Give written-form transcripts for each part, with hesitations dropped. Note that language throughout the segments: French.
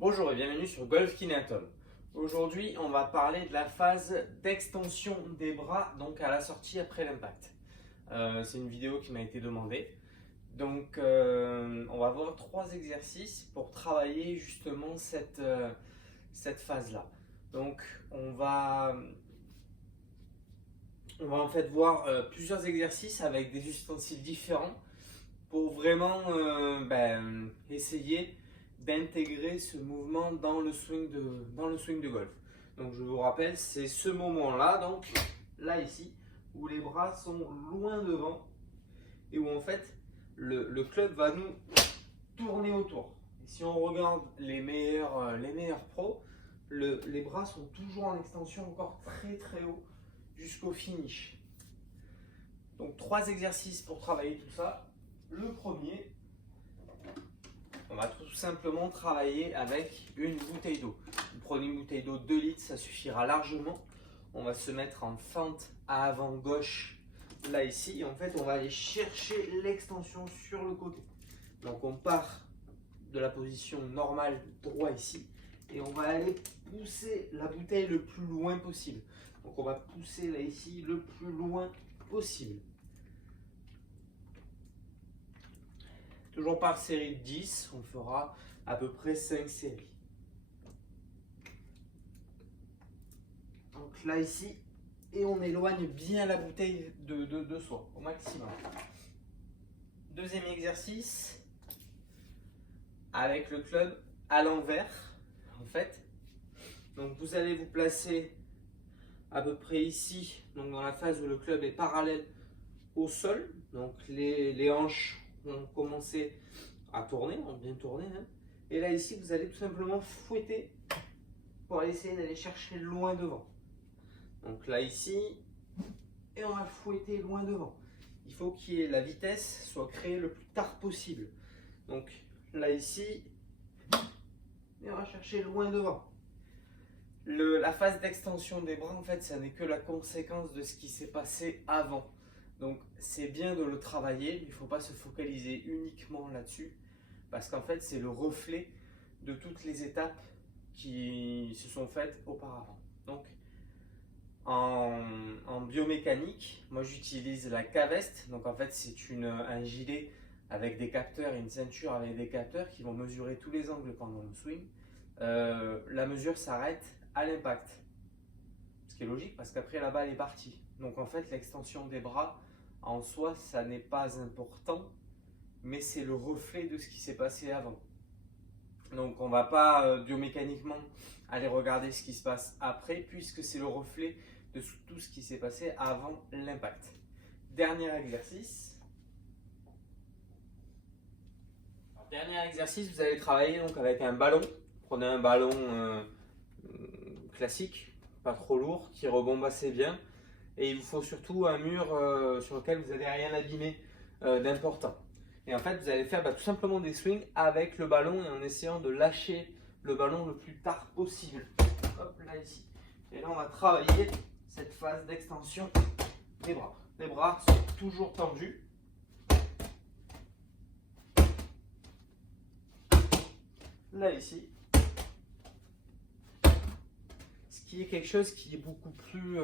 Bonjour et bienvenue sur Golf Kineaton. Aujourd'hui, on va parler de la phase d'extension des bras, donc à la sortie après l'impact. C'est une vidéo qui m'a été demandée. Donc, on va voir 3 exercices pour travailler justement cette phase-là. Donc, on va en fait voir plusieurs exercices avec des ustensiles différents pour vraiment essayer d'intégrer ce mouvement dans le swing de golf. Donc je vous rappelle, c'est ce moment-là, donc là ici, où les bras sont loin devant et où en fait le club va nous tourner autour. Et si on regarde les meilleurs pros, les bras sont toujours en extension encore très haut jusqu'au finish. Donc 3 exercices pour travailler tout ça. Le premier, on va tout simplement travailler avec une bouteille d'eau. Vous prenez une bouteille d'eau 2 litres, ça suffira largement. On va se mettre en fente à avant gauche, là ici. Et en fait, on va aller chercher l'extension sur le côté. Donc on part de la position normale droit ici. Et on va aller pousser la bouteille le plus loin possible. Donc on va pousser là ici le plus loin possible. Toujours par série de 10, on fera à peu près 5 séries. Donc là ici, et on éloigne bien la bouteille de soi au maximum. Deuxième exercice, avec le club à l'envers, en fait. Donc vous allez vous placer à peu près ici, donc dans la phase où le club est parallèle au sol. Donc les hanches vont commencer à tourner, vont bien tourner. Hein. Et là ici, vous allez tout simplement fouetter pour essayer d'aller chercher loin devant. Donc là ici, et on va fouetter loin devant. Il faut que la vitesse soit créée le plus tard possible. Donc là ici, et on va chercher loin devant. La phase d'extension des bras, en fait, ça n'est que la conséquence de ce qui s'est passé avant. Donc c'est bien de le travailler, mais il ne faut pas se focaliser uniquement là-dessus, parce qu'en fait c'est le reflet de toutes les étapes qui se sont faites auparavant. Donc en biomécanique, moi j'utilise la K-Vest, donc en fait c'est un gilet avec des capteurs et une ceinture avec des capteurs qui vont mesurer tous les angles pendant le swing. La mesure s'arrête à l'impact, ce qui est logique parce qu'après la balle est partie. Donc en fait l'extension des bras en soi, ça n'est pas important, mais c'est le reflet de ce qui s'est passé avant. Donc on ne va pas biomécaniquement aller regarder ce qui se passe après, puisque c'est le reflet de tout ce qui s'est passé avant l'impact. Dernier exercice. Dernier exercice, vous allez travailler donc avec un ballon. Prenez un ballon classique, pas trop lourd, qui rebombe assez bien. Et il vous faut surtout un mur sur lequel vous n'allez rien abîmer d'important. Et en fait, vous allez faire tout simplement des swings avec le ballon et en essayant de lâcher le ballon le plus tard possible. Hop, là ici. Et là, on va travailler cette phase d'extension des bras. Les bras sont toujours tendus. Là ici. Qui est quelque chose qui est beaucoup plus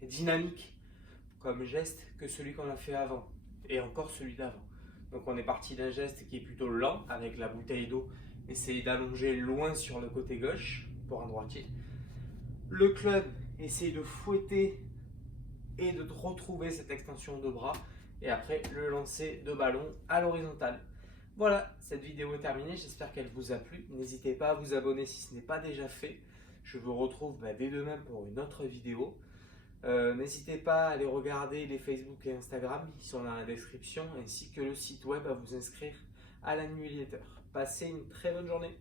dynamique comme geste que celui qu'on a fait avant et encore celui d'avant. Donc on est parti d'un geste qui est plutôt lent avec la bouteille d'eau, essayer d'allonger loin sur le côté gauche pour un droitier. Le club essaye de fouetter et de retrouver cette extension de bras et après le lancer de ballon à l'horizontale. Voilà, cette vidéo est terminée, j'espère qu'elle vous a plu. N'hésitez pas à vous abonner si ce n'est pas déjà fait. Je vous retrouve dès demain pour une autre vidéo. N'hésitez pas à aller regarder les Facebook et Instagram qui sont dans la description, ainsi que le site web à vous inscrire à la newsletter. Passez une très bonne journée.